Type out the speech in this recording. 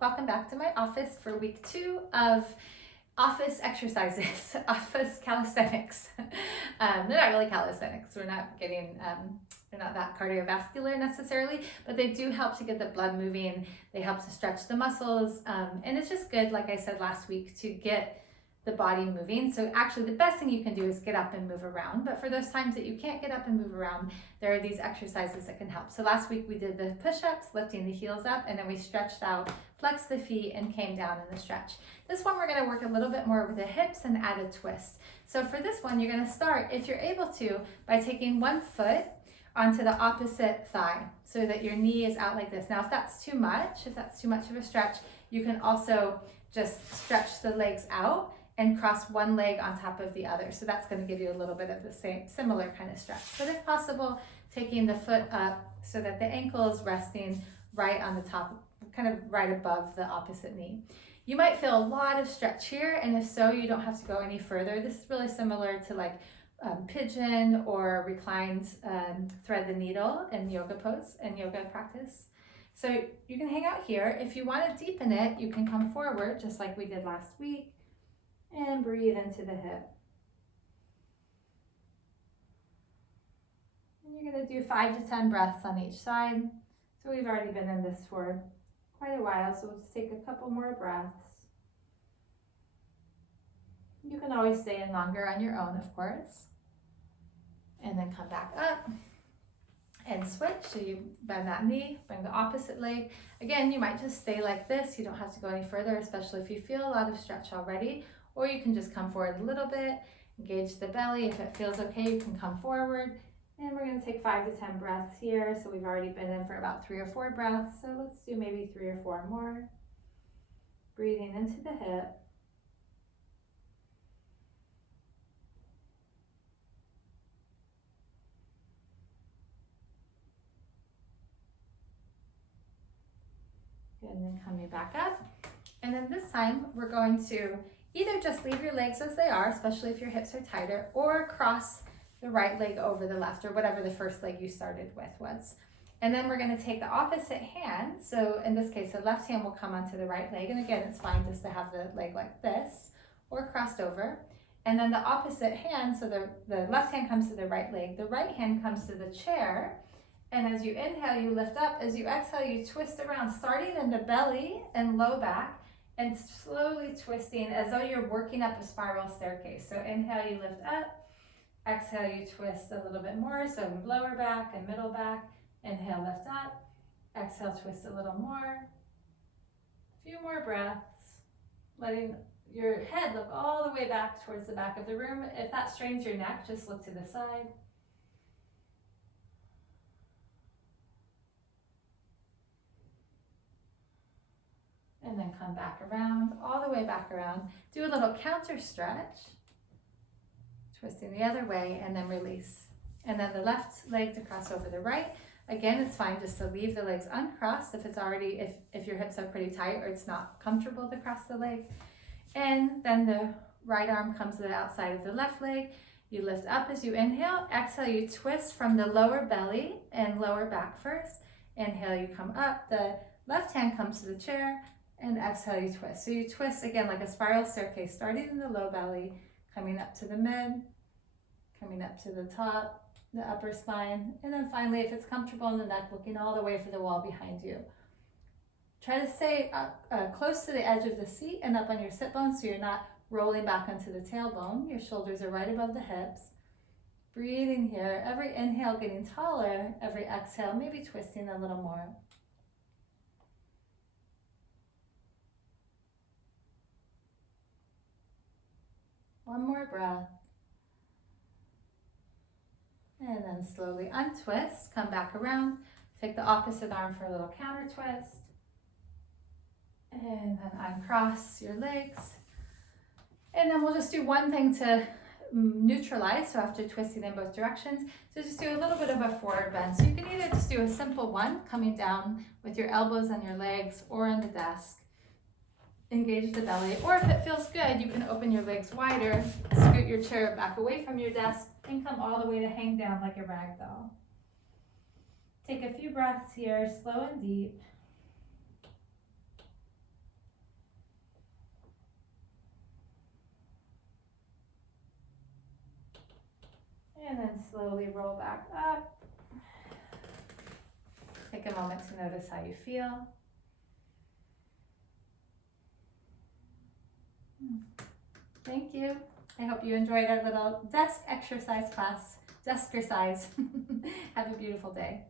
Welcome back to my office for week 2 of office exercises, office calisthenics. They're not really calisthenics. We're not getting, they're not that cardiovascular necessarily, but they do help to get the blood moving. They help to stretch the muscles. And it's just good, like I said last week, to get the body moving. So actually the best thing you can do is get up and move around. But for those times that you can't get up and move around, there are these exercises that can help. So last week we did the push-ups, lifting the heels up, and then we stretched out, flexed the feet, and came down in the stretch. This one we're going to work a little bit more with the hips and add a twist. So for this one, you're going to start, if you're able to, by taking one foot onto the opposite thigh so that your knee is out like this. Now if that's too much of a stretch, you can also just stretch the legs out and cross one leg on top of the other. So that's going to give you a little bit of the similar kind of stretch. But if possible, taking the foot up so that the ankle is resting right on the top, kind of right above the opposite knee. You might feel a lot of stretch here, and if so, you don't have to go any further. This is really similar to like pigeon or reclined thread the needle in yoga pose and yoga practice. So you can hang out here. If you want to deepen it, you can come forward just like we did last week and breathe into the hip. And you're going to do 5 to 10 breaths on each side. So we've already been in this for quite a while, so we'll just take a couple more breaths. You can always stay in longer on your own, of course. And then come back up and switch. So you bend that knee, bring the opposite leg. Again, you might just stay like this. You don't have to go any further, especially if you feel a lot of stretch already. Or you can just come forward a little bit, engage the belly. If it feels okay, you can come forward. And we're going to take 5 to 10 breaths here. So we've already been in for about 3 or 4 breaths. So let's do maybe 3 or 4 more. Breathing into the hip. Good, and then coming back up. And then this time we're going to either just leave your legs as they are, especially if your hips are tighter, or cross the right leg over the left, or whatever the first leg you started with was. And then we're going to take the opposite hand. So in this case, the left hand will come onto the right leg. And again, it's fine just to have the leg like this or crossed over. And then the opposite hand, so the left hand comes to the right leg, the right hand comes to the chair. And as you inhale, you lift up. As you exhale, you twist around, starting in the belly and low back, and slowly twisting as though you're working up a spiral staircase. So inhale, you lift up. Exhale, you twist a little bit more. So lower back and middle back. Inhale, lift up. Exhale, twist a little more. A few more breaths. Letting your head look all the way back towards the back of the room. If that strains your neck, just look to the side. And then come back around, all the way back around. Do a little counter stretch. Twisting the other way, and then release. And then the left leg to cross over the right. Again, it's fine just to leave the legs uncrossed if it's already, if your hips are pretty tight or it's not comfortable to cross the leg. And then the right arm comes to the outside of the left leg. You lift up as you inhale. Exhale, you twist from the lower belly and lower back first. Inhale, you come up. The left hand comes to the chair, and exhale, you twist. So you twist again like a spiral staircase, starting in the low belly, coming up to the mid, coming up to the top, the upper spine, and then finally, if it's comfortable in the neck, looking all the way for the wall behind you. Try to stay close to the edge of the seat and up on your sit bones so you're not rolling back onto the tailbone. Your shoulders are right above the hips. Breathing here, every inhale getting taller, every exhale maybe twisting a little more. One more breath. And then slowly untwist, come back around, take the opposite arm for a little counter twist. And then uncross your legs. And then we'll just do one thing to neutralize, so after twisting in both directions. So just do a little bit of a forward bend. So you can either just do a simple one, coming down with your elbows on your legs or on the desk. Engage the belly, or if it feels good, you can open your legs wider, scoot your chair back away from your desk, and come all the way to hang down like a rag doll. Take a few breaths here, slow and deep. And then slowly roll back up. Take a moment to notice how you feel. Thank you. I hope you enjoyed our little desk exercise class, desk-ercise. Have a beautiful day.